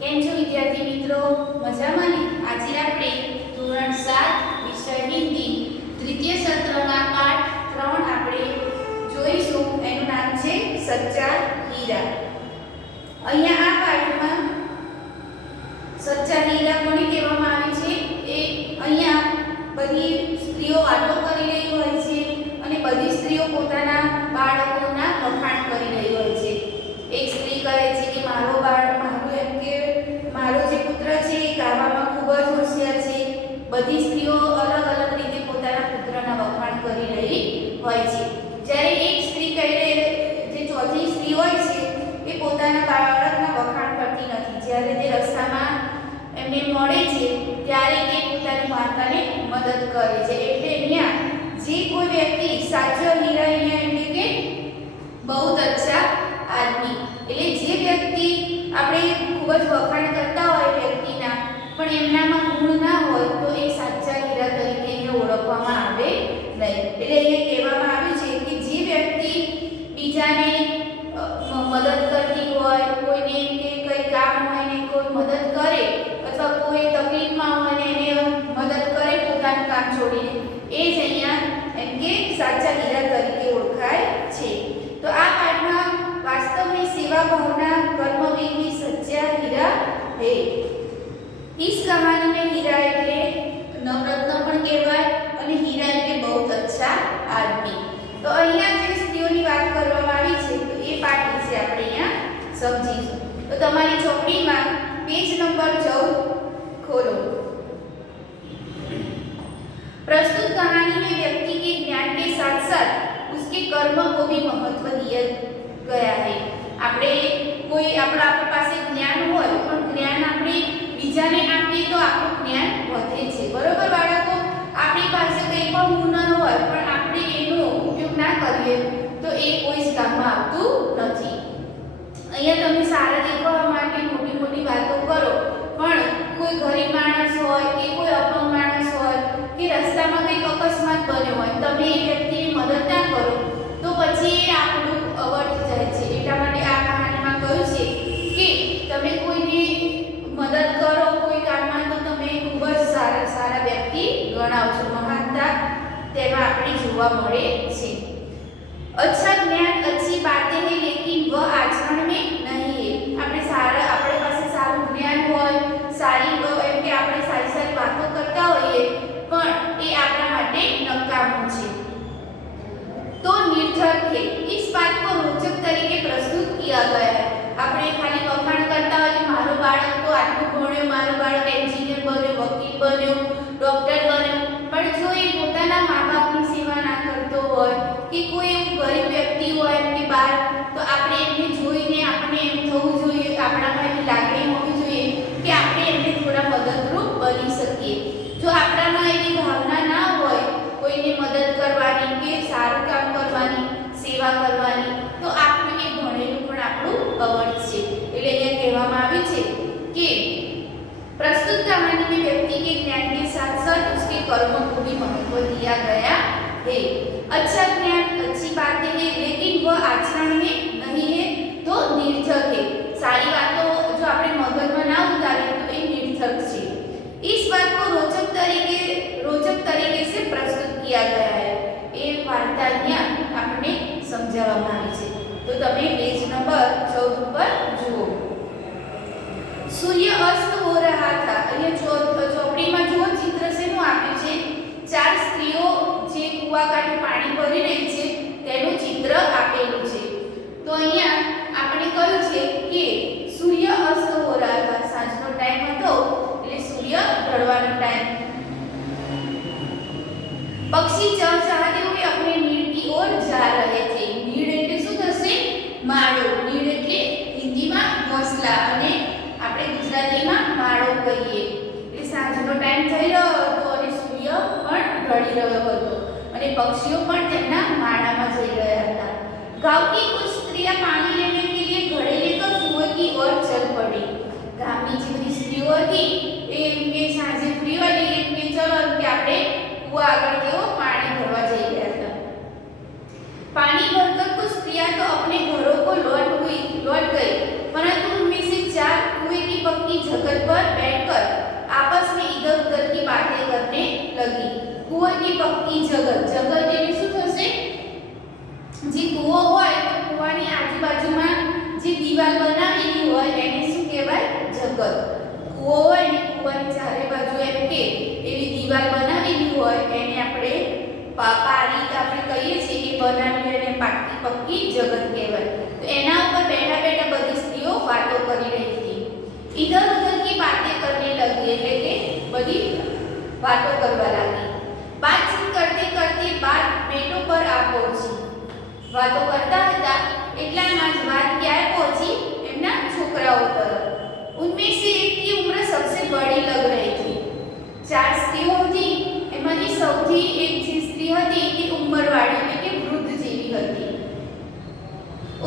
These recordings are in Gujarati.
કેમ છો વિદ્યાર્થી મિત્રો? મજામાં ને? આજે આપણે ધોરણ 7 વિષય હિન્દી તૃતીય સત્રના પાઠ 3 આપણે જોઈશું. એનું નામ છે સચ્ચા હીરા. અહીંયા આ પાઠમાં સચ્ચા હીરા કોને કહેવામાં આવે છે એ અહીંયા બધી સ્ત્રીઓ વાતો કરી રહી હોય છે અને બધી સ્ત્રીઓ પોતાના બાળકોના વખાણ કરી રહી હોય છે. એક સ્ત્રી કહે છે કે મારો જે પુત્ર છે એ ગાવામાં ખૂબ જ હોશિયાર છે. બધી સ્ત્રીઓ અલગ અલગ રીતે પોતાના પુત્રના વખાણ કરી રહી હોય છે. જ્યારે એક સ્ત્રી જે ચોથી સ્ત્રી હોય છે એ પોતાના બાળકના વખાણ કરતી નથી. જ્યારે તે રસ્તામાં એમને મળે છે ત્યારે તે પોતાની માતાને મદદ કરે છે. એટલે અહીંયા જે કોઈ વ્યક્તિ સાચો હીરા અહીંયા એટલે કે બહુ અચ્છા આદમી, એટલે જે વ્યક્તિ આપણે ખૂબ જ વખાણ કરતા હોય વ્યક્તિના પણ એમનામાં ગુણ ના હોય તો એ સાચા હીરા તરીકે એને ઓળખવામાં આવે નહીં. એટલે અહીંયા કહેવામાં આવ્યું છે કે જે વ્યક્તિ બીજાને મદદ કરતી હોય, કોઈને એમ કે કંઈ કામ હોય ને કોઈ મદદ કરે અથવા કોઈ તકલીફમાં હોય ને એને મદદ કરે પોતાનું કામ છોડીને, એ જ અહીંયા એમ કે સાચા હીરા તરીકે ઓળખાય છે. તો આ પાઠમાં वास्तव में सेवा भावना कर्मवीर ही सच्चा हीरा है. इस कहानी में हीरा એટલે નવરત્ન પણ કહેવાય અને હીરા એટલે બહુ અચ્છા આદમી. તો અહીંયા જે સ્ત્રીઓની વાત કરવામાં આવી છે તો એ પાઠ વિશે આપણે અહીંયા સમજીશું. તો તમારી ચોપડીમાં પેજ નંબર 14 खोलो. प्रस्तुत कहानी में व्यक्ति के ज्ञान के साथ साथ उसके कर्म को भी महत्व दिया गया है. આપણે કોઈ આપણા પાસે જ્ઞાન હોય પણ જ્ઞાન આપણે બીજાને આપીએ તો આપણું જ્ઞાન વધે છે. બરોબર બાળકો? આપણી પાસે કંઈ પણ હુનર હોય પણ આપણે એનો ઉપયોગ ના કરીએ તો એ કોઈ જ કામમાં આવતું નથી. અહીંયા તમે સારા દેખાવા માટે મોટી મોટી વાતો કરો પણ કોઈ ગરીબ માણસ હોય કે કોઈ અપંગ માણસ હોય કે રસ્તામાં કંઈક અકસ્માત બન્યો હોય, તમે એ વ્યક્તિની મદદ ના કરો તો પછી એ આપણું અવર્થ જાય છે. એટલા માટે આ કહાનીમાં કહ્યું છે કે તમે કોઈની મદદ કરો કોઈ કામમાં તો તમે ખૂબ જ સારા વ્યક્તિ ગણાવ છો. મહાનતા તેમાં આપણે જોવા મળે છે. अच्छा ज्ञान अच्छी बातें हैं लेकिन वह आचरण में नहीं है. આપણે પાસે સારું જ્ઞાન હોય, સારી એમ કે આપણે સારી વાતો કરતા હોઈએ પણ એ આપણા માટે નકામું છે तो निर्थक है. इस बात को रोचक तरीके प्रस्तुत किया गया है. આપણે ખાલી વખાણ કરતા હોય કે મારો બાળક તો આટલું ભણ્યો, મારો બાળક એન્જિનિયર બન્યો, વકીલ બન્યો, ડોક્ટર બન્યો, પણ જો એ પોતાના મા-બાપની સેવા ના કરતો હોય કે કોઈ એવું ગરીબ વ્યક્તિ હોય એમની બહાર, તો આપણે એમને જોઈને આપણે એમ થવું જોઈએ, આપણામાં એવી લાગણી હોવી જોઈએ કે આપણે એમને થોડા મદદરૂપ બની શકીએ. જો આપણામાં એવી ભાવના ના હોય કોઈને મદદ કરવાની કે સારું કામ કરવાની, સેવા કરવાની, તો આપણે એ ભણેલું પણ આપણું અવર્થ છે. એટલે અહીંયા કહેવામાં આવ્યું છે કે प्रस्तुत कहानी में व्यक्ति के ज्ञान के साथ साथ उसके कर्मों को भी महत्व दिया गया है. अच्छा ज्ञान अच्छी बातें हैं लेकिन वह आचरण में नहीं है तो निर्थक है. सारी बातों जो આપણે મગજમાં ના ઉતારીએ તો એ નિર્થક છે. इस बात को रोचक तरीके से प्रस्तुत किया गया है. એ વાર્તા અહીંયા આપણે સમજાવવામાં આવી છે. તો તમે પેજ નંબર 14 ઉપર જુઓ. सूर्य अस्त हो रहा था. અહીંયા ચોપડીમાં જુઓ ચિત્ર શેનું આપ્યું છે? 4 સ્ત્રીઓ જે કુવા કાંઠે પાણી ભરી રહી છે તેનું ચિત્ર આપેલું છે. તો અહીંયા આપણે કહ્યું છે કે સૂર્ય અસ્ત હો રહા था. સાંજનો ટાઈમ હતો એટલે સૂર્ય ઢળવાનો ટાઈમ. पक्षी चहचहाते हुए अपने नीड की ओर जा रहे थे. नीड એટલે શું થશે? માળો. नीड એટલે હિન્દીમાં ઘોંસલા અને આપણે ગુજરાતીમાં માળો કહીએ. એટલે સાંજનો ટાઈમ થઈ રહ્યો હતો અને સૂર્ય પણ ઢળી રહ્યો હતો અને પક્ષીઓ પણ તેમના માળામાં જઈ રહ્યા હતા. गांव की कुछ स्त्रियां पानी लेने के लिए घड़े लेकर कुएं की ओर चल पड़ी. ગામની જે બધી સ્ત્રીઓ હતી એ એમ કે સાંજે ફ્રી હોય એમ કે ચલો કે આપણે કુવા આગળ તેઓ પાણી ભરવા જઈ રહ્યા હતા. पानी भरकर कुछ स्त्रियां तो अपने घरों को लौट गई परंतु उनमें से 4 कुएं की पक्की જગત, જગત એટલે શું થશે? જે કૂવો હોય તો કૂવાની આજુબાજુમાં જે દીવાલ બનાવેલી હોય એને શું કહેવાય? જગત. કૂવો હોય ને કૂવાની ચારે બાજુ એમ કે એવી દીવાલ બનાવેલી હોય એને આપણે પારી આપણે કહીએ છીએ કે બનાવેલી અને પાકી પક્કી જગત કહેવાય. તો એના ઉપર બેઠા બેઠા બધી સ્ત્રીઓ વાતો કરી રહી હતી. इधर उधर की बातें करने लगी, એટલે કે બધી વાતો કરવા લાગી. बातचीत करते करते बात बेटों पर आ पहुंची. વાતો કરતા હતા એટલામાં જ વાત ક્યાં પહોંચી? એમના છોકરાઓ તરફ. उनमें से एक की उम्र सबसे बड़ी लग रही थी. चार स्त्रीઓ હતી એમાંથી સૌથી એક જે સ્ત્રી હતી એ ઉંમરવાળી એટલે કે વૃદ્ધ જેવી હતી.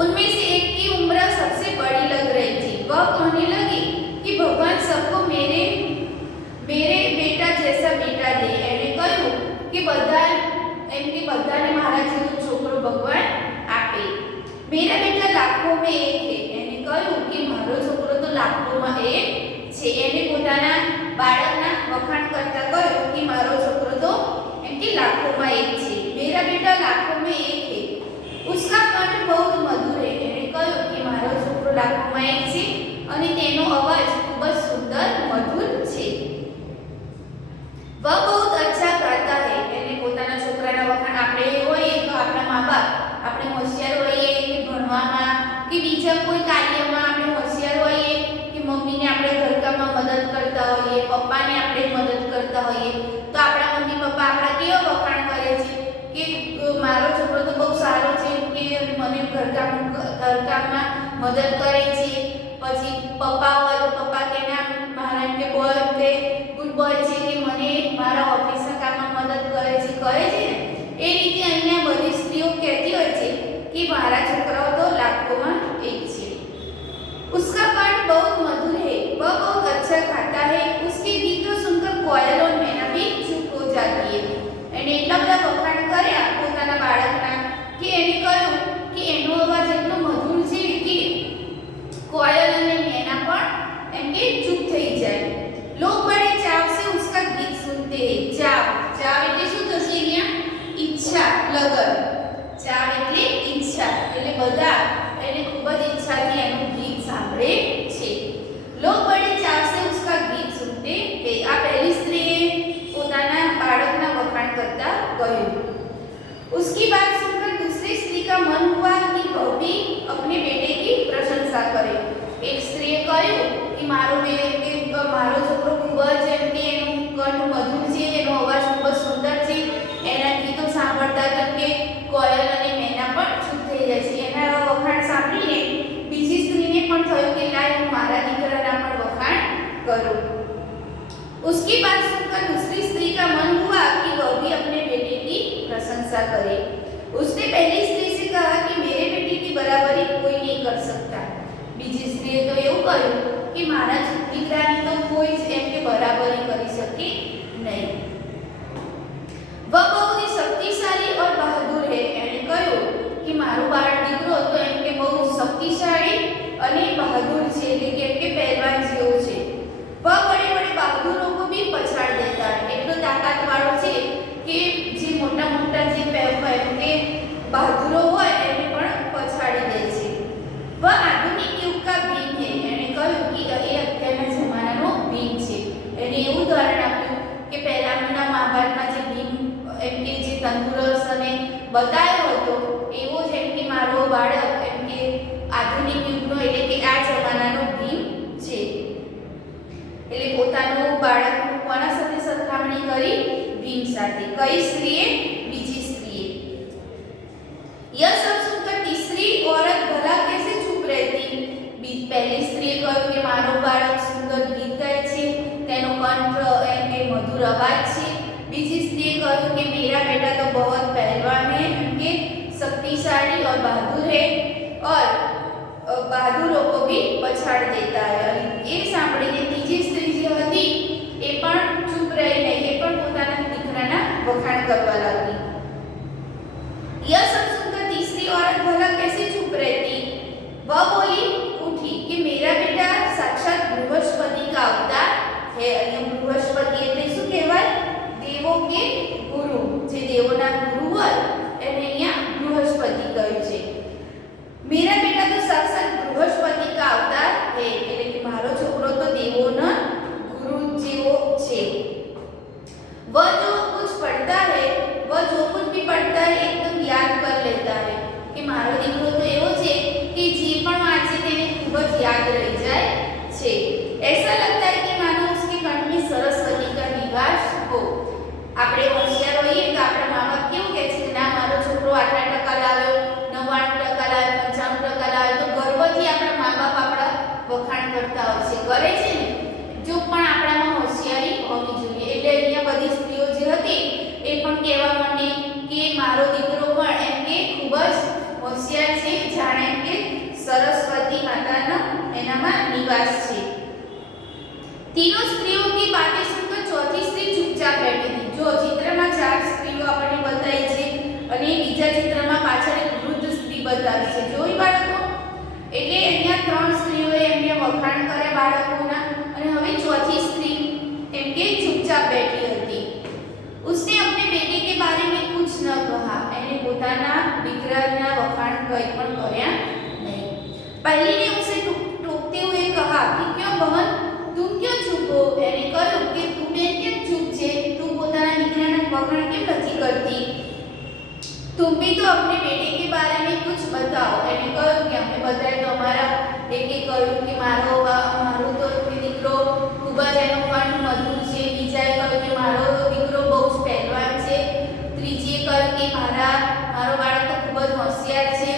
उनमें से एक की उम्र सबसे बड़ी लग रही थी. वह कहने लगी कि भगवान सबको मेरे मेरे बेटा जैसा बेटा दे. એને કહ્યું કે બધાને મારા જેવો છોકરો ભગવાન આપે. मेरा बेटा लाखों में एक है. એને કહ્યું કે મારો છોકરો તો લાખોમાં એક છે. એને પોતાના બાળકના વખાણ કરતા કહ્યું કે મારો છોકરો તો એમ કે લાખોમાં એક છે. मेरा बेटा लाखों में एक है. उसका कंठ बहुत मधुर है. એને કહ્યું કે મારો છોકરો લાખોમાં એક છે અને તેનો અવાજ ખૂબ જ સુંદર મધુર છે. वह बहुत अच्छा गाता है. એને પોતાના છોકરાના વખાણ આપણે હોઈએ તો આપણા મા-બાપ આપણે હોશિયાર હોઈએ કે ભણવામાં કે બીજા કોઈ કાર્યમાં આપણે હોશિયાર હોઈએ કે મમ્મીને આપણે ઘરકામમાં મદદ કરતા હોઈએ, પપ્પાને આપણે મદદ કરતા હોઈએ તો આપણા મમ્મી પપ્પા આપણા કેવો વખાણ કરે છે કે મારો છોકરો તો બહુ સારો છે કે મને ઘરકામમાં મદદ કરે છે. પછી પપ્પા હોય તો પપ્પા કે ના મારા કે બોય કે ગુડ બોય છે કે મને મારા ઓફિસના કામમાં મદદ કરે છે ને એ રીતે અહીંયા બધી સ્ત્રીઓ કહેતી હોય છે कि मारा छोकराओ तो लाखों में एक है. उसका कंठ बहुत मधुर है. वह बहुत अच्छा गाता है. उसके गीतों सुनकर कोयल और मैना भी चुप हो जाती है. એને એટલા બધા વખાણ કર્યા પોતાના બાળકના કે એને કહ્યું કે એનો અવાજ એટલો મધુર છે કે કોયલ અને મેના પણ એમ કે ચૂપ થઈ જાય. लोग बड़े चाव से उसका गीत सुनते हैं. चाव એટલે શું થશે અહીંયા? ઈચ્છા, લગન. ચાવ એટલે ઈચ્છા એટલે બધા એને ખૂબ જ ઈચ્છાથી એનું ગીત સાંભળે છે. लोग बड़े चाव से उसका गीत सुनते हैं. આ પહેલી સ્ત્રીએ પોતાના બાળકના વખાણ કરતા કહ્યું. उसकी बात सुनकर दूसरी स्त्री का मन हुआ कि वह भी अपने बेटे की प्रशंसा करे. એક સ્ત્રીએ કહ્યું કે મારો છોકરો ખૂબ જ એમ કે એનું કંઠ મધુર છે, એનો અવાજ ખૂબ જ સુંદર છે, એના ગીતો સાંભળતા કે કોયલ અને મેના પણ ચૂપ થઈ જાય છે. એના વખાણ સાંભળીને બીજી સ્ત્રીને પણ થયું કે લાય હું મારા દીકરાના પણ વખાણ કરું. उसकी बात सुनकर दूसरी स्त्री का मन हुआ कि वह भी अपने बेटे की प्रशंसा करे. उसने पहली स्त्री से कहा कि मेरे बेटे की बराबरी कोई नहीं कर सकता. બીજી સ્ત્રીએ તો એવું કહ્યું કે મારા દીકરાની તો કોઈ જ એમ કે બરાબરી કરી શકે નહીં. वह बहुत ही शक्तिशाली और बहादुर है. એને કહ્યું કે મારો બાળ દીકરો તો એમ કે બહુ શક્તિશાળી અને બહાદુર છે એટલે કે એમ કે પહેલવાન જેવો છે. वह बड़े बड़े बहादुरों को भी पछाड़ देता है. એટલો તાકાતવાળો છે કે જે મોટા મોટા જે એમ કે બહાદુરો હોય એને પણ પછાડી દે છે. वह आधुनिक युग का भीम है. એને કહ્યું કે એ અત્યારના જમાનાનો ભીમ છે. એને એવું ઉદાહરણ આપ્યું કે પહેલાના મહાભારતમાં જે ભીમ એમ કે જે તંદુરસ્ત અને બતાવ્યો હતો એવો જ એમ કે મારો બાળક એમ કે આધુનિક યુગનો એટલે કે આ જમાનાનો ભીમ છે. એટલે પોતાનું બાળકનું કોના સાથે સરખામણી કરી? ભીમ સાથે. કઈ સ્ત્રીએ? બીજી સ્ત્રીએ. यह सब सुनकर तीसरी औरत भला कैसे चुप रहती. पहली स्त्रीએ કહ્યું કે મારો બાળક સુંદર ગીત ગાય છે, તેનો કંઠ એમ કે મધુર અવાજ છે. બીજી સ્ત્રીએ કહ્યું કે मेरा बेटा तो बहुत पहलवान है, उनके शक्तिशाली और बहादुर है और बहादुरों को भी पछाड़ देता है. એ સાંભળીને ત્રીજી સ્ત્રી જે હતી એ પણ ચૂપ રહી નહીં. એ પણ પોતાના દીકરાના વખાણ કરવા લાગી. यह सब सुनकर तीसरी औरत भला कैसे चुप रहती. वह बोली उठी कि मेरा बेटा साक्षात बृहस्पति का अवतार है. અહીંયા બૃહસ્પતિ એટલે શું કહેવાય? દેવો કે ગુરુ, જે દેવોના ऐसा लगता है कि मानो उसके कंठ में सरस्वती का निवास हो। આપણે હોશિયાર હોઈએ તો આપણા મા-બાપ કેવું કહે છે કે ના મારો છોકરો આટલા ટકા લાવ્યો, 99% લાવ્યો, 95% લાવ્યો, તો ગર્વથી આપણા મા-બાપ આપણા વખાણ કરતા હોય છે, કરે છે ને? જો પણ આપણામાં હોશિયારી હોવી જોઈએ. એટલે અહીંયા બધી સ્ત્રીઓ જે હતી એ પણ કહેવા માંડી કે મારો દીકરો પણ એમ કે ખૂબ જ હોશિયાર છે, જાણે એમ કે સરસ્વતી માતાનો એનામાં નિવાસ છે. तीनों स्त्रियों की बातें सुनकर चौथी स्त्री चुपचाप बैठी थी. जो चित्રમાં ચાર સ્ત્રીઓ આપણને બતાવી છે અને બીજા ચિત્રમાં પાછળ એક વૃદ્ધ સ્ત્રી બતાવી છે. જોઈ બાળકો? એટલે અહીંયા ત્રણ સ્ત્રીઓએ એમને વખાણ કર્યા બાળકોના અને હવે ચોથી સ્ત્રી એમ કે ચૂપચાપ बैठी હતી. उसने अपने बेटे के बारे में कुछ न कहा. એને પોતાના દીકરાના વખાણ કંઈ પણ કર્યા નહીં. पहली ने उसे टोकते हुए कहा कि क्यों बहन तुम क्यों चुप हो? એને કહ્યું કે તું બેન કેમ ચૂપ છે? તું પોતાના દીકરાના વખાણ કેમ નથી કરતી? तुम भी तो अपने बेटे के बारे में कुछ बताओ. એને કહ્યું કે અમે બધાએ તો અમારા એકે કહ્યું કે મારો તો દીકરો ખૂબ જ એનો કંઠ મધુર છે. બીજાએ કહ્યું કે મારો દીકરો બહુ જ પહેલવાન છે. ત્રીજીએ કહ્યું કે મારો બાળક તો ખૂબ જ હોશિયાર છે.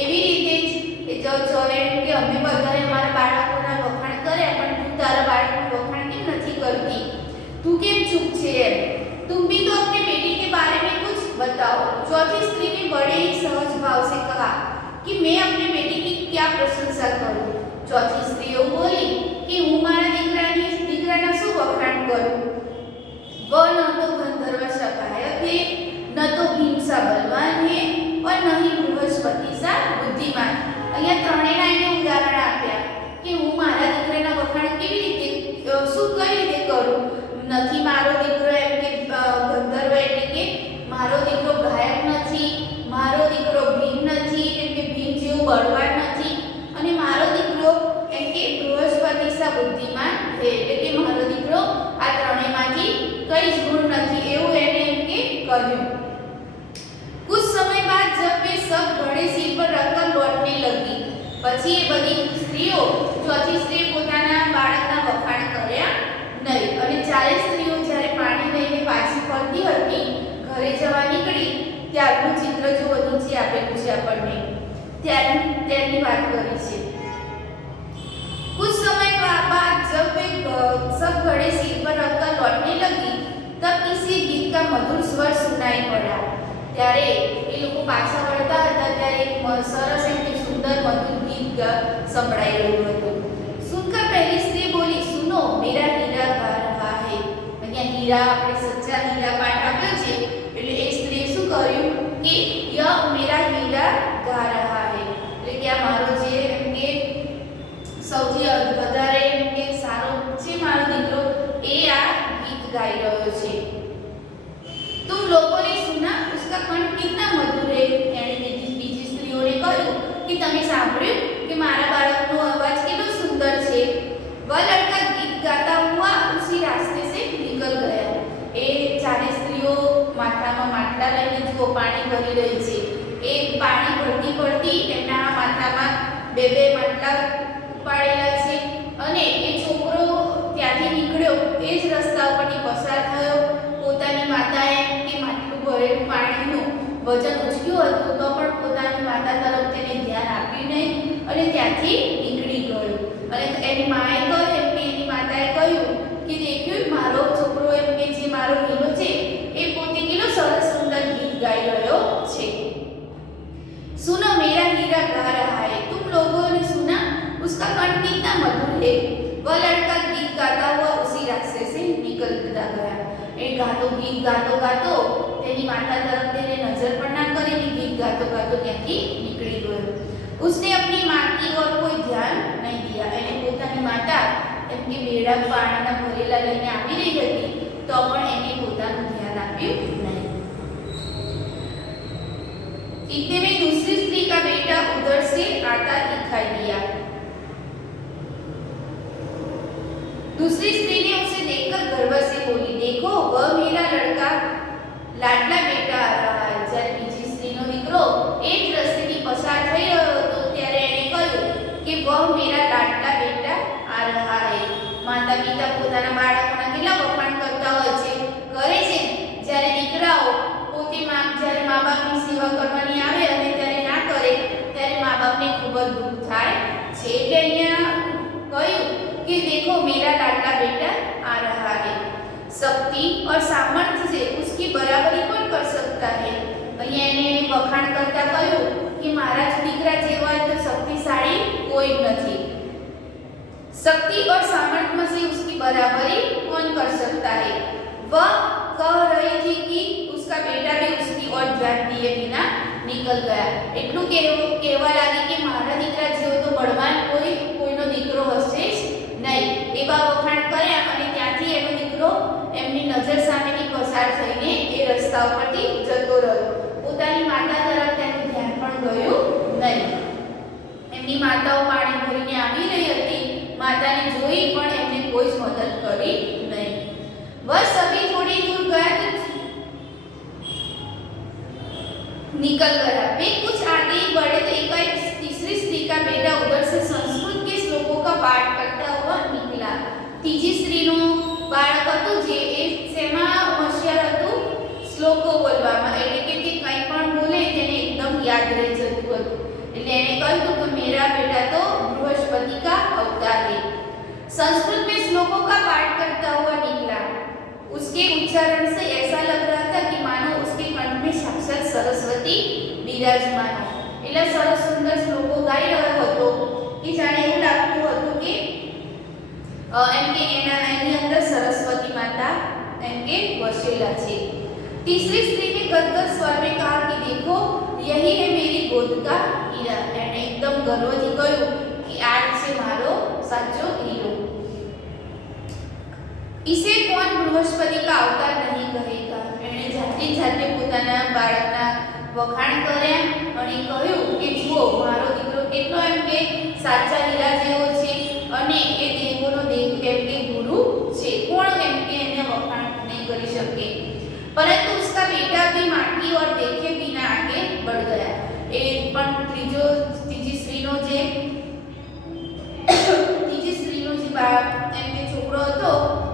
એવી રીતે જ ચોરે કે અમે બધાએ અમારા બાળકોના વખાણ કર્યા પણ તું તારા બાળકનું વખાણ કેમ નથી કરતી? તું કેમ ચૂપ છે? એમ तुम भी तो अपने बेटे के बारे में कुछ बताओ. चौथी स्त्री ने बड़े ही सहज भाव से कहा कि मैं अपने बेटे की क्या प्रशंसा करूं. चौथी स्त्री એવું બોલી કે હું મારા દીકરાના શું વખાણ કરું? वह न तो गंधर्व सा गायक है, न तो भीम सा बलवान है और न ही बृहस्पति सा बुद्धिमान. અહીંયા ત્રણેયના એને ઉદાહરણ આપ્યા કે હું મારા દીકરાના વખાણ કેવી રીતે કઈ રીતે કરું. નથી મારો દીકરો એમ કે ગંધર્વ એટલે કે મારો દીકરો ગાયક નથી, મારો દીકરો ભીમ નથી એમ કે ભીમ જેવું બળવાન નથી, અને મારો દીકરો એમ કે બૃહસ્પતિ સા બુદ્ધિમાન છે એટલે કે મારો દીકરો આ ત્રણેયમાંથી કઈ જ ગુણ નથી એવું એને એમ કે કહ્યું. कुछ समय बाद जब वे सब घड़े सिर पर रखकर लौटने लगी, પછી એ બધી સ્ત્રીઓ ચોથી સ્ત્રી પોતાના બાળકના વખાણ કર્યા નહીં અને ચારે સ્ત્રીઓ જ્યારે પાણી લઈને પાછી ફરતી હતી ઘરે જવા નીકળી ત્યારનું ચિત્ર જો નીચે આપેલું છે આપણને ત્યારની વાત કરી છે. कुछ समय बाद जब वे सब घड़े सिर पर रखकर लौटने लगी तब किसी गीत का मधुर स्वर सुनाई पड़ा. ત્યારે એ લોકો પાછા વળતા હતા ત્યારે એક સરસ એમ કે સુંદર મધુર ગીત સંભળાઈ રહ્યું હતું. સુનકર પહેલી સ્ત્રી બોલી, સુનો મેરા હીરા गा रहा है. અહીંયા હીરા આપણે સચ્ચા હીરા પાઠ આપ્યો છે એટલે એ સ્ત્રીએ શું કર્યું કે ય મેરા હીરા गा रहा है એટલે કે આ મારો જે એમ કે સૌથી વધારે એમ કે સારો છે મારો દીકરો એ આ ગીત ગાઈ રહ્યો છે. तुम लोगों ने सुना उसका कंठ कितना मधुर है. यानी बीजी स्त्रीओने કહ્યું કે તમે સાંભળ્યું કે મારા બાળકનો અવાજ કેટલો સુંદર છે. वह लड़का गीत गाता हुआ उसी रास्ते से निकल गया. એ ચારે સ્ત્રીઓ માથામાં માટલા લઈને જુઓ પાણી ભરી રહી છે. એ પાણી ભરતી એમના માથામાં બે માટલા ઉપાડેલા છે અને એ છોકરો ત્યાંથી નીકળ્યો એ જ રસ્તા ઉપરથી પસાર થયો. પોતાની માતાએ કે માટલું ભરેલું પાણીનું વજન ઉચક્યું હતું તો પણ પોતાની માતા તરફ તેને ધ્યાન આપ્યું નહીં અને ત્યાંથી નીકળી ગયો. અને એની માએ કહ્યું એમ કે એની માતાએ કહ્યું કે દેખ્યું મારો છોકરો એમ કે જે મારો હીરો છે એ પોતે કેટલો સરસ સુંદર ગીત ગાઈ રહ્યો છે. सुनो मेरा हीरा गा रहा है. तुम लोगों ने सुना उसका कंठ कितना मधुर है. वह लड़का गीत गाता हुआ उसी रास्ते से निकलता गया. એ ગીત ગાતો તેની માતા તરફ તેને નજર પણ ના કરી ને ગીત ગાતો ત્યાંથી નીકળી ગયો. उसने अपनी मां की ओर कोई ध्यान नहीं दिया. એને પોતાની માતા એમ કે બેડા પાણીના ભરેલા લઈને આવી રહી હતી તો પણ એને પોતાનું ધ્યાન આપ્યું નહીં. इतने में दूसरी स्त्री का बेटा उधर से आता दिखाई दिया. दूसरी स्त्री ने उसे देखकर गर्व से बोली, देखो वह मेरा लड़का लाडला बेटा आ रहा है. જ્યારે બીજી સ્ત્રીનો દીકરો એ જ રસ્તેથી પસાર થઈ રહ્યો હતો ત્યારે એણે કહ્યું કે વહ મેરા લાડલા બેટા આ રહા હૈ. માતા પિતા પોતાના બાળકોના કેટલા વખાણ કરતા હોય છે, કરે છે. જ્યારે દીકરાઓ પોતે જ્યારે મા બાપની સેવા કરવાની આવે અને ત્યારે ના કરે ત્યારે મા બાપને ખૂબ જ દુઃખ થાય છે. એટલે અહીંયા કહ્યું कि देखो मेरा लाडला बेटा आ रहा है, शक्ति और सामर्थ्य से उसकी बराबरी कौन कर सकता है. અહીંયા એને વખાણ કરતા કહ્યું કે મારા જ દીકરા જેવા તો શક્તિશાળી કોઈ નથી. शक्ति और सामर्थ्य से उसकी बराबरी कौन कर सकता है. वह कह रही थी कि उसका बेटा भी उसकी ओर ध्यान दिए बिना निकल गया. એટલું કહેવા લાગી કે મારા દીકરા જેવો તો બળવાન કોઈનો દીકરો હશે નહીં. એવા વખાણ કર્યા અને ત્યાંથી એનો દીકરો એમની નજર સામેથી પસાર થઈને એ રસ્તા ઉપરથી જતો રહ્યો. પોતાની માતા તરફ તેનું ધ્યાન પણ ગયું નહીં. એમની માતાઓ પાણી ભરીને આવી રહી હતી. માતાને જોઈ પણ એમને કોઈ જ મદદ કરી નહીં. वह सभी थोड़ी दूर गया तो निकल गया. वे कुछ आगे ही बढ़े तो एक तीसरी स्त्री का बेटा उधर से संस्कृत के श्लोकों का पाठ करता हुआ निकला. तीजी स्त्रीનું બાળક હતું જે એ સેમાં હોશિયાર હતું શ્લોકો બોલવામાં, એટલે કે તે કંઈ પણ બોલે તેને એકદમ યાદ રહી જતું હતું. એટલે એને કહ્યું કે मेरा बेटा तो बृहस्पति का अवतार है. संस्कृत में श्लोकों का पाठ करता हुआ निकला. उसके उच्चारण से ऐसा लग रहा था कि मानो उसके कंठ में साक्षात सरस्वती विराजमान हो. એટલે સરસ સુંદર શ્લોકો ગાઈ રહ્યો હતો કે જાણે એવું લાગતું હતું કે એમ કે એની અંદર સરસ્વતી માતા એમ કે વસેલા છે. तीसरी स्त्री ने गदगद स्वर में कहा कि देखो यही है मेरी गोद का हीरा. एने एकदम गर्वથી કહ્યું કે આ છે મારો સાચો હીરો. इसे कौन बृहस्पति का अवतार नहीं कहेगा. એણે જાતે પોતાના બાળકના વખાણ કર્યા અને કહ્યું કે જુઓ મારો દીકરો કેટલો એમ કે સાચા હીરા જેવો છે અને એ દેવોનો દેવ એમ કે ગુરુ છે. કોણ એમ કે એને વખાણ નહીં કરી શકે. परंतु उसका बेटा भी माटी और देखे बिना आगे बढ़ गया. એ પણ ત્રીજી સ્ત્રીનો જે એમ કે છોકરો હતો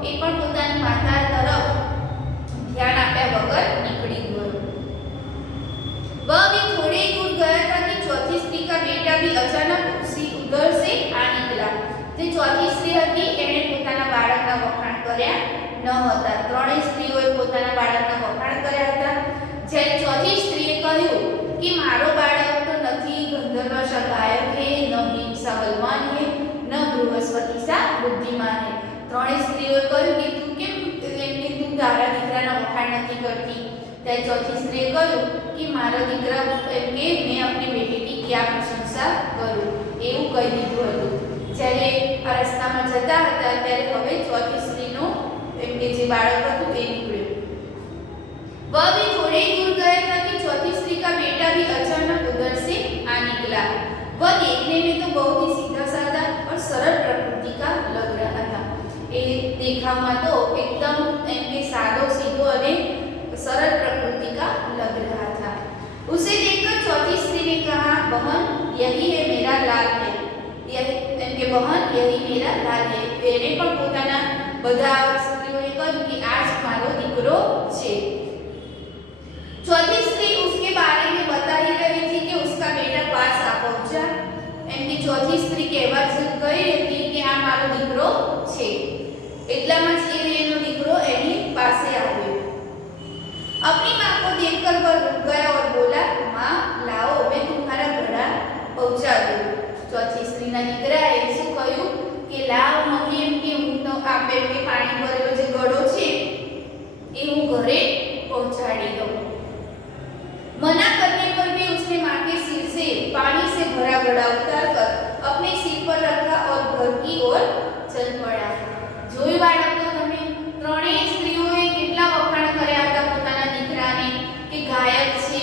એ પણ પોતાની માતા તરફ ધ્યાન આપ્યા વગર નીકળી ગયો. वह भी थोड़े ही दूर गया था कि चौथी स्त्री का बेटा भी अचानक उसी उधर से आ निकला. જે ચોથી સ્ત્રી હતી એણે પોતાના બાળકના વખાણ કર્યા ન હતા. ત્રણેય સ્ત્રીઓએ પોતાના બાળકના વખાણ કર્યા હતા. જ્યારે ચોથી સ્ત્રીએ કહ્યું કે મારો બાળક તો નથી ગંધર્વ सा गायक है, न भीम सा बलवान है, न बृहस्पति सा बुद्धिमान है. ત્રણેય સ્ત્રીઓએ કહ્યું કે તું કેમ એમ કે તું તારા દીકરાના વખાણ નથી કરતી. ત્યારે ચોથી સ્ત્રીએ કહ્યું કે મારો દીકરા એમ કે મેં अपनी बेटी की क्या प्रशंसा करूं. એવું કહી દીધું હતું. જ્યારે આ રસ્તામાં જતા હતા ત્યારે હવે ચોથી સ્ત્રીનો એમ કે જે બાળક હતું એ નીકળ્યું. वह भी थोड़े ही दूर गया था कि चौथी स्त्री का बेटा भी अचानक उधर से आ निकला. वह देखने में तो बहुत ही सीधा साधा और सरल प्रकृति का लग रहा था. એ દેખાવમાં તો એકદમ એમ કે સાદો સીધો અને सरल प्रकृति का लग रहा था. उसे देखकर चौथी स्त्री ने कहा बहन यही है मेरा लाल है. એમ કે બહન यही मेरा लाल है. એને પણ પોતાના બધા સ્ત્રીઓએ કહ્યું કે આ જ મારો દીકરો છે. चौथी स्त्री उसके बारे में बता ही रही थी कि उसका बेटा पास आ पहुंचा. एम कि चौथी स्त्री कહેવા ગઈ હતી કે આ મારો દીકરો છે. એટલામાં જ એનો દીકરો એની પાસે આવ્યો. अपनी मां को देखकर वह रुक गया और बोला मां लाओ मैं तुम्हारा घड़ा पहुंचा दूं. चौथी स्त्रीના દીકરાએ શું કહ્યું કે લાવ મમ્મી એમ કે હું તો આપે કે પાણી ભરેલો જે ઘડો છે એ હું ઘરે પહોંચાડી દઉં. मना करने पर भी उसने मां के सिर से पानी से भरा घड़ा उतारकर अपने सिर पर रखा और घर की ओर चल पड़ा. જોઈ બાળકો તમે ત્રણેય સ્ત્રીઓએ કેટલા વખાણ કર્યા હતા પોતાના દીકરાને કે ગાયક છે,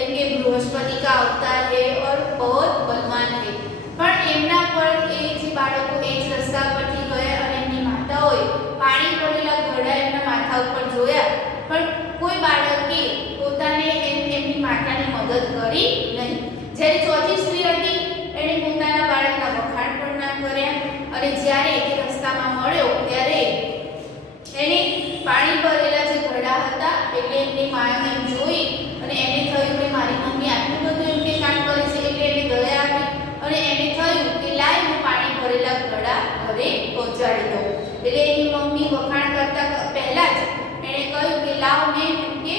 એમ કે બૃહસ્પતિ का अवतार है और बहुत बलवान है. પણ એમના પર એ જે બાળકો એ જ રસ્તા પરથી ગયા અને એમની માતાઓએ પાણી ભરેલા ઘડા એમના માથા ઉપર જોયા પણ કોઈ બાળકે પોતાને એમની માતાને મદદ કરી નહીં. જ્યારે ચોથી સ્ત્રી હતી એણે પોતાના બાળકના વખાણ પણ ના કર્યા અને જ્યારે એ રસ્તામાં મળ્યો એટલે એની મમ્મી વખાણ કરતા પહેલા જ એણે કહ્યું કે લાવ મેં કે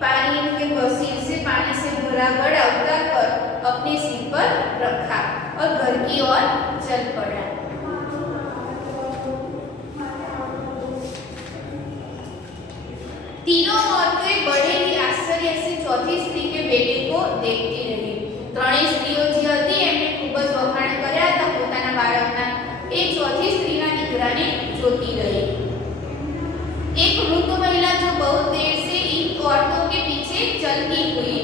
पानी के सिर से पानी से भरा घड़ा उतार कर अपने सिर पर रखा और घर की ओर चल पड़ा। तीनों औरतें बड़े ही आश्चर्य से चौथी स्त्री के बेटे को देखती रही। ત્રણેય સ્ત્રીઓ જે હતી એમને ખૂબ જ વખાણ કર્યા હતા પોતાના બાળકના, એ ચોથી સ્ત્રીના દીકરાને જોતી રહી। एक वृद्ध महिला जो बहुत देर से इन औरतों के पीछे चलती हुई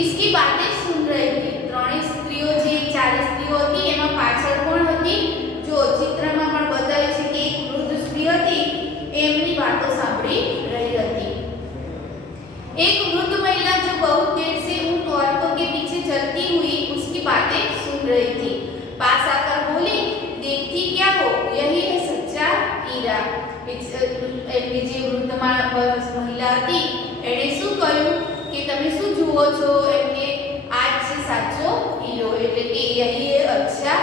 इसकी बातें सुन रही थी। ત્રણેય સ્ત્રીઓ જે ચાર સ્ત્રીઓ હતી એમાં પાછળ કોણ હતી? જો ચિત્રમાં પણ બતાવે છે કે એક વૃદ્ધ સ્ત્રી હતી એમની વાતો સાંભળી રહી હતી। एक वृद्ध महिला जो बहुत देर से उन औरतों के पीछे चलती हुई उसकी बातें सुन रही थी, पास आकर बोली, देखती क्या हो, यही है सच्चा हीरा। એટલી જે વૃદ્ધ મહિલા હતી એણે શું કહ્યું કે તમે શું જુઓ છો? એમને આજ છે સાચો હીરો, એટલે કે યહી હે અચ્છા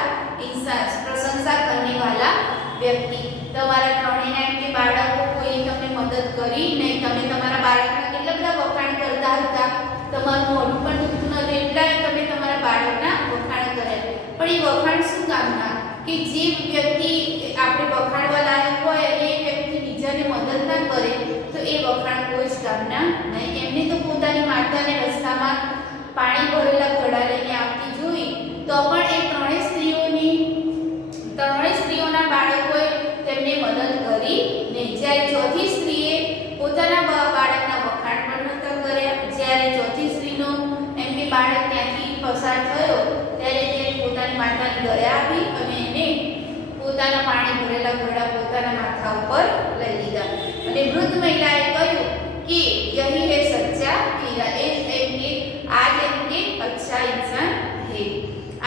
ઇન્સાન, પ્રશંસા કરને વાલા વ્યક્તિ। તમારા ત્રણેયના એમ કે બાળકો કોઈ તમને મદદ કરી નહીં, તમે તમારા બાળકના કેટલા બધા વખાણ કરતા હતા, તમારું મોઢું પણ દુખતું નહોતું એટલા તમે તમારા બાળકના વખાણ કર્યા, પણ એ વખાણ શું કામના? કે જે વ્યક્તિ આપણે વખાણવા લાયક હોય અને એ વ્યક્તિ બીજાને મદદ ના કરે તો એ વખાણ કોઈ જ કામના નહીં। એમને તો પોતાની માતાને રસ્તામાં પાણી ભરેલા ઘડા લઈને આવતી જોઈ તો પણ એ ત્રણેય સ્ત્રીઓના બાળકોએ તેમને મદદ કરી નહીં। જ્યારે ચોથી સ્ત્રીએ પોતાના બાળકના વખાણ પણ નહોતા કર્યા। જ્યારે ચોથી સ્ત્રીનો એમ કે બાળક ત્યાંથી પસાર થયો ત્યારે તેને પોતાની માતાની દયા આવી અને એને પોતાના પાણી ભરેલા ઘડા પોતાના માથા ઉપર લઈ લીધા અને વૃદ્ધ મહિલાએ કહ્યું કે યહી હે સચ્ચા હીરા, એ એમ કે આજ એમ કે અચ્છા ઇન્સાન હે,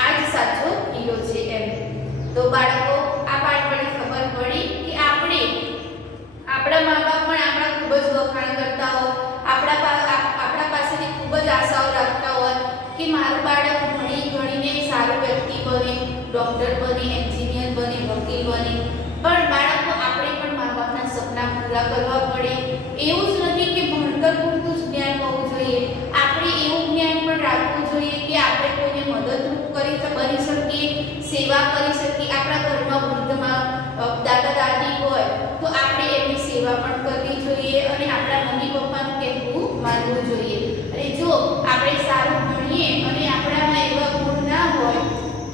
આજ સાચો હીરો છે એમ। તો બાળકો આ પાઠ પરથી ખબર પડી કે આપણે આપણા મા બાપ પણ આપણા ખૂબ જ વખાણ કરતા હોય, આપણા પાસેથી ખૂબ જ આશાઓ રાખતા હોય કે મારું બાળક ભણી ગણીને સારું વ્યક્તિ બને, ડોક્ટર બને, એન્જિનિયર બને, વકીલ બને, પણ બાળકો આપણે પણ મા બાપના સપના પૂરા કરવા પડે। એવું જ નથી કે ભણતર પૂરતું જ જ્ઞાન હોવું જોઈએ, આપણે એવું જ્ઞાન પણ રાખવું જોઈએ કે આપણે કોઈને મદદરૂપ બની શકીએ, સેવા કરી શકીએ। આપણા ઘરમાં વૃદ્ધમાં દાદા દાદી હોય તો આપણે એમની સેવા પણ કરવી જોઈએ અને આપણા મમ્મી પપ્પાનું કહેવું માનવું જોઈએ। અને જો આપણે સારું ભણીએ અને આપણામાં એવા ગુણ ના હોય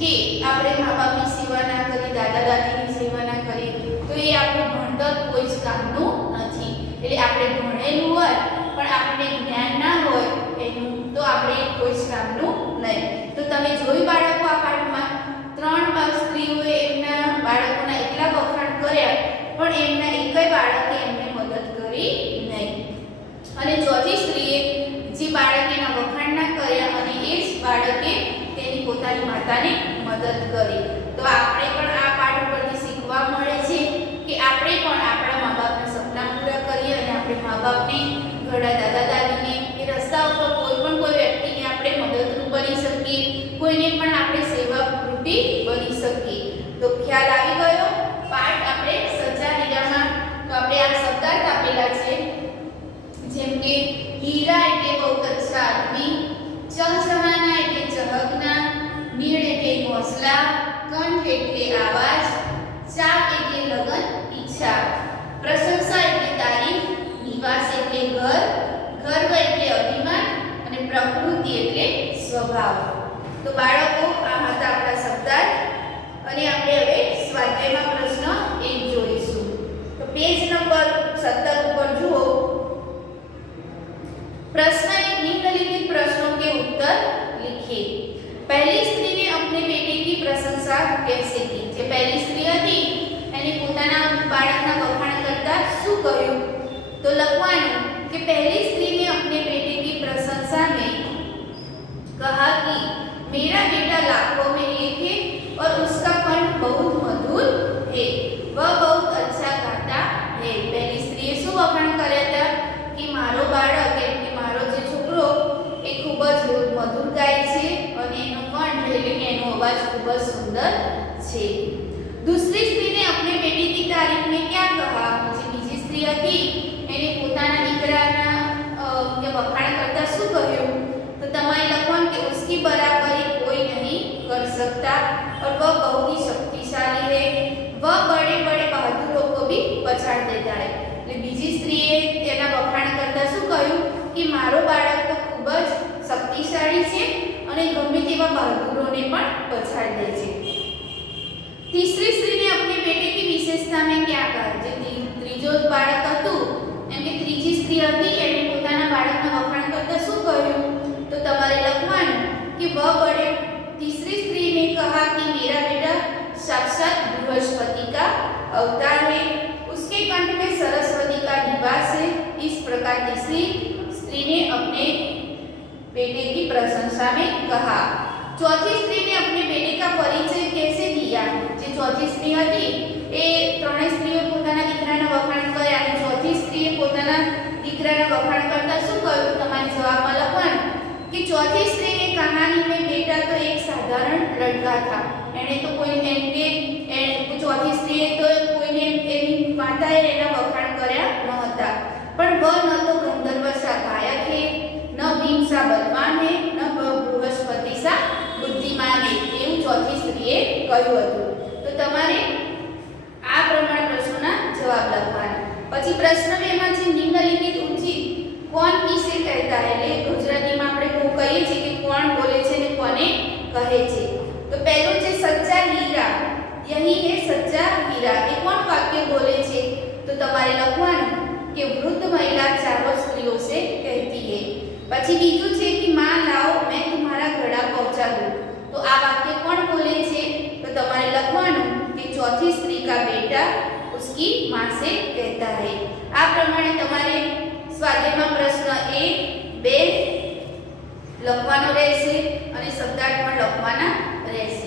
કે આપણે મા બાપની સેવા ના કરી, દાદા દાદીની સેવા ના કરી તો એ આપણું ભણતર કોઈ જ કામનું નથી। એટલે આપણે ભણેલું હોય પણ આપણને જ્ઞાન ના હોય એનું તો આપણે કોઈ જ કામનું નહીં। તો તમે જોઈ બાળકો આ પાઠમાં ત્રણ સ્ત્રીઓએ એમના બાળકોના એટલા વખાણ કર્યા પણ એમના એકય બાળકે એમને મદદ કરી નહીં અને ચોથી સ્ત્રીએ જે બાળકના વખાણ ના કર્યા અને એ જ બાળકે તેની પોતાની માતાને મદદ કરી। તો આપણે પણ આ પાઠ ઉપરથી શીખવા મળે છે કે આપણે પણ આપણા મા બાપના સપના પૂરા કરીએ અને આપણે મા બાપને, ઘણા દાદા દાદીને કે રસ્તા ઉપર કોઈ વ્યક્તિને આપણે મદદરૂપ બની શકીએ, કોઈને પણ આપણે સેવારૂપી બની શકીએ। તો ખ્યાલ આવી ગયો પાઠ આપણે સચ્ચા હીરામાં। તો આપણે આ શબ્દાર્થ આપેલા છે, જેમ કે હીરા એટલે બહુ અચ્છા આદમી, ચહચહાના એટલે ચહકના, નીડ એટલે હોસલા, કંઠ એટલે આવાજ, ચાક એટલે લગન ઈચ્છા, પ્રશંસા એટલે તારીફ, નિવાસ એટલે ઘર, ગર્વ એટલે અભિમાન અને પ્રકૃતિ એટલે સ્વભાવ। તો બાળકો આ હતા આપણા શબ્દાર્થ અને આપણે હવે સ્વાધ્યાયમાં પ્રશ્ન 1 જોઈશું। તો પેજ નંબર 17 ઉપર જુઓ। प्रश्न एक निम्नलिखित प्रश्नों के उत्तर लिखिए। पहली स्त्री ने अपने बेटे की प्रशंसा कैसे की? જે પહેલી સ્ત્રી હતી એને પોતાના બાળકના વખાણ કરતા શું કહ્યું? તો લખવાનું કે પહેલી સ્ત્રી ने अपने बेटे की प्रशंसा में कहा कि मेरा बेटा लाखों में एक है और उसका कंठ बहुत मधुर है, वह बहुत अच्छा गाता है। पहली स्त्रीએ શું વખાણ કર્યા હતા કે મારો બાળક એટલે મારો જે છોકરો એ ખૂબ જ મધુર ગાય છે અને એનો કંઠ એટલે કે એનો અવાજ ખૂબ જ સુંદર છે। दूसरी स्त्री ने अपने बेटे की तारीफ बहुत ही शक्तिशाली है, वह बड़े बड़े बहादुरों को भी पछाड़ देता है। એટલે બીજી સ્ત્રીએ તેના વખાણ કરતા શું કહ્યું કે મારો બાળક તો ખૂબ જ શક્તિશાળી છે અને ગમે તેવા બહાદુરોને પણ પછાડી દે છે। तीसरी स्त्री ने अपने बेटे की विशेषता में क्या कहा? જે ત્રીજો બાળક હતું એમ કે ત્રીજી સ્ત્રી હતી એને પોતાના બાળકના વખાણ કરતા શું કહ્યું? તો તમારે લખવાનું કે वह बड़े तीसरी स्त्री ने कहा कि मेरा बेटा साक्षात बृहस्पति का अवतार है, उसके कंठ में सरस्वती का निवास है। इस प्रकार तीसरी स्त्री ने अपने बेटे की प्रशंसा में कहा। चौथी स्त्री ने अपने बेटे का परिचय कैसे दिया? જે ચોથી સ્ત્રી હતી એ ત્રણેય સ્ત્રીઓ પોતાના દીકરાના વખાણ કર્યા અને ચોથી સ્ત્રીએ પોતાના દીકરાના વખાણ કરતા શું કહ્યું? તમારે જવાબમાં લખવાનું कि चौथी स्त्री ने कहानी में बेटा तो एक साधारण लड़का था। एने तो कोई एम के चौथी स्त्रीए तो कोईने एनी माताए एना वखाण कर्या न हता, पण वह न तो गंधर्व सा गायक है, न भीम सा बलवान है, न बृहस्पति सा बुद्धिमान है, एवं चौथी स्त्रीए कह्युं हतुं। तो तमारे आ प्रमाण प्रश्नोना जवाब लखवाना। पछी प्रश्न 2 मां छे निम्नलिखित उचित कौन किसे कहता है? એટલે ગુજરાતીમાં આપણે કહીએ છીએ કે કોણ બોલે છે ને કોને કહે છે। તો પહેલું છે સચ્ચા હીરા, यही है सच्चा हीरा, એ કોણ વાક્ય બોલે છે? તો તમારે લખવાનું કે વૃદ્ધ મહિલા ચારો સ્ત્રીઓ से कहती है। પછી બીજું છે કે मां लाओ मैं तुम्हारा घड़ा पहुंचा दूं, तो આ વાક્ય કોણ બોલે છે? તો તમારે લખવાનું કે चौथी स्त्री का बेटा उसकी मां से कहता है। આ પ્રમાણે તમારે સ્વાધ્યાયમાં પ્રશ્ન 1, 2 લખવાનો રહેશે અને શબ્દાર્થ પણ લખવાના રહેશે।